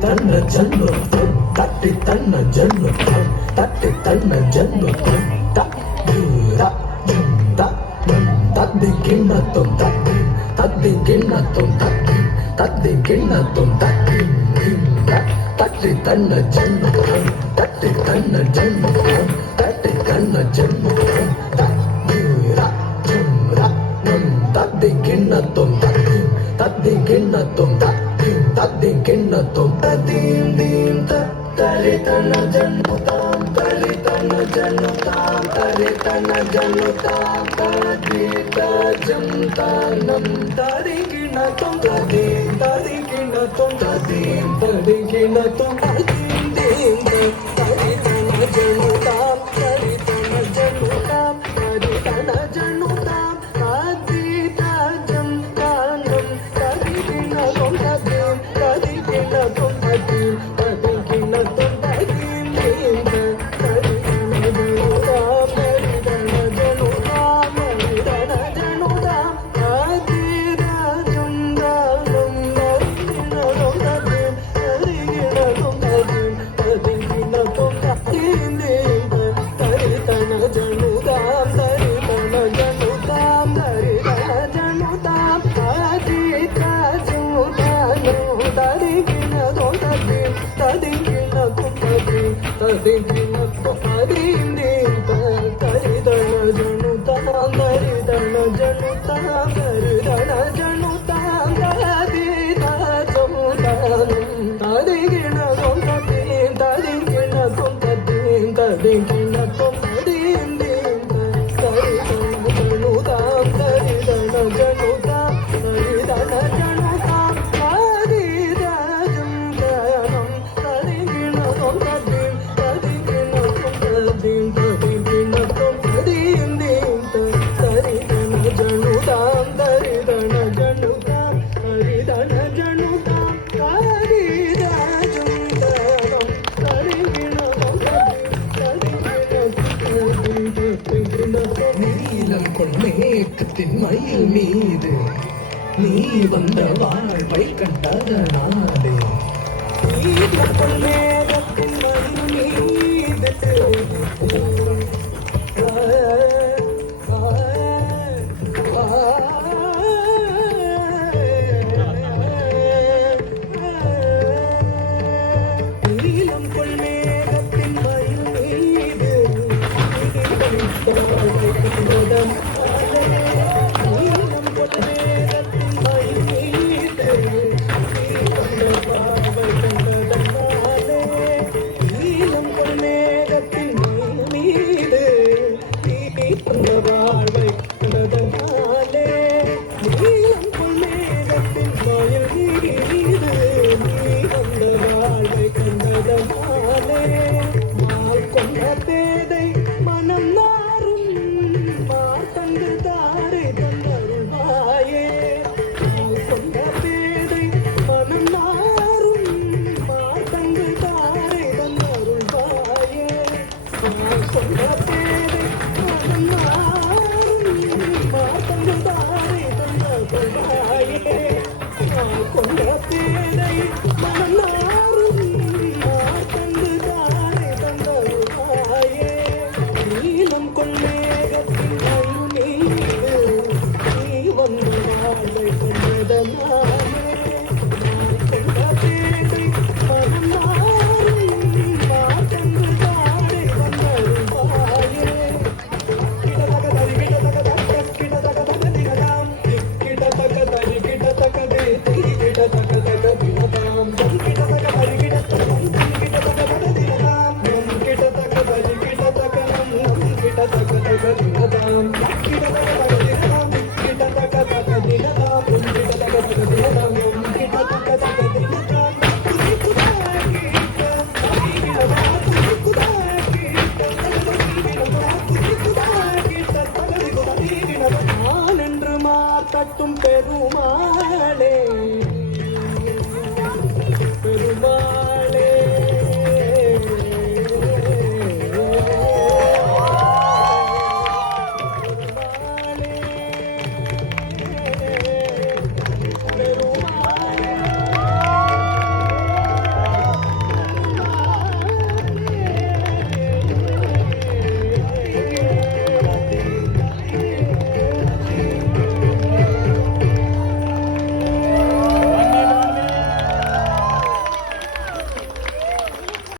ತನ್ನ ಜನ್ಮ ತಟ್ಟಿ ತನ್ನ ಜನ್ಮ ತಟ್ಟಿ ತನ್ನ ಜನ್ಮ ತದ್ದಿ ಕಿಣ್ಣ ತೊಂದ ತದ್ದಿ ಕಿಣ್ಣ ತೊಂದ ತದ್ದಿ ಕಿಣ್ಣ ತೊಂದ ತಟ್ಟಿ ತನ್ನ ಜನ್ಮ ತಟ್ಟಿ ತನ್ನ ಜನ್ಮ ತಟ್ಟಿ ತನ್ನ ಜನ್ಮ ತದ್ದಿ ಕಿಣ್ಣ ತೊಂದ ತದ್ದಿ ಕಿಣ್ಣ ತೊಂದ ತದ್ದಿ ಕಿಣ್ಣ ತೊಂದ ದೀನ್ ದೀನ್ ತರಿತನ ಜನ್ಮತಾಂ ತರಿತನ ಜನ್ಮತಾಂ ತರಿತನ ಜನ್ಮತಾಂ ತದೀತ ಜಂತಾನಂ ತರಿ ಕಿಣ್ಣ ತೊಂದ ದೀನ್ ತರಿ ಕಿಣ್ಣ ತೊಂದ ದೀನ್ ತರಿ ಕಿಣ್ಣ ತೊಂದ ದೀನ್ ದೀನ್ ತರಿತನ ಜನ್ಮತಾಂ ತರಿತನ ಜನ್ಮತಾಂ ತರಿತನ ಜನ್ಮತಾಂ ತದೀತ ಜಂತಾನಂ ತರಿ ಕಿಣ್ಣ ತೊಂದ ದೀನ್ ತರಿ ಕಿಣ್ಣ ತೊಂದ ದೀನ್ ತರಿ ಕಿಣ್ಣ ತೊಂದ ದೀನ್ ದೀನ್ ತರಿತನ ಜನ್ಮತಾಂ ತರಿತನ ಜನ್ಮತಾಂ ತರಿತನ ಜನ್ಮತಾಂ ತದೀತ ಜಂತಾನಂ ತರಿ ಕಿಣ್ಣ ತೊಂದ ದೀನ್ ತರಿ ಕಿಣ್ಣ ತೊಂದ ದೀನ್ ತರಿ ಕಿಣ್ಣ ತೊಂದ ದೀನ್ ದೀನ್ ತರಿತನ ಜನ್ಮತಾಂ ತರಿತನ ಜನ್ಮತಾಂ ತರಿತನ ಜನ್ಮತಾಂ ತದೀತ ಜಂತಾನಂ ತರಿ ಕಿಣ್ಣ ತೊಂದ ದೀನ್ ತರಿ ಕಿಣ್ಣ ತೊಂದ ದೀನ್ ತರಿ ಕಿಣ್ಣ ತೊಂದ ದೀನ್ ದೀನ್ ತರಿತನ ಜನ್ಮತಾಂ ತರಿತನ ಜನ್ಮತಾಂ ತರಿತನ ಜನ್ಮತಾಂ ತದೀತ ಜಂತಾನಂ ತರಿ ಕಿಣ್ಣ ತೊಂದ ದೀನ್ ತರಿ ಕಿಣ್ಣ ತೊಂದ ದೀನ್ ತರಿ ಕಿಣ್ಣ ತೊಂದ ದೀನ್ ದೀನ್ ತರಿತನ ಜನ್ಮತಾಂ ತರಿತನ ಜನ್ಮತಾಂ ತರಿತನ ಜನ್ಮತಾಂ ತದೀತ ಜಂತಾನಂ ತರಿ ಕಿಣ್ಣ ತೊಂದ ದೀನ್ ತರಿ ಕಿಣ್ಣ ತೊಂದ ದೀನ್ ತರಿ ಕಿಣ್ಣ ತೊಂದ ದೀನ್ ದೀನ್ ತರಿತನ ಜನ್ಮತಾಂ ತರಿತನ ಜನ್ಮತಾಂ ತರಿತನ ಜನ್ಮತಾಂ ತದೀತ ಜಂತಾನಂ ತರಿ ಕಿಣ್ಣ ತೊಂದ ದೀನ್ ತರಿ ಕಿಣ್ಣ ತೊಂದ ದೀನ್ நீலம் கொள்மேக்கத்தின் மயில் மீது நீ வந்த வாழ்வை கண்டதனாலே நீலம் கொள்மேகத்தின் மயில் மீது நீலம் கொள்மேகத்தின் மயில் மீது நீலம் கொள்மேகத்தின் மயில் மீது பார்வை கண்டதனாலே நீலம் கொள்மேகத்தின் மயில் மீது கட்டும் பெருமாளே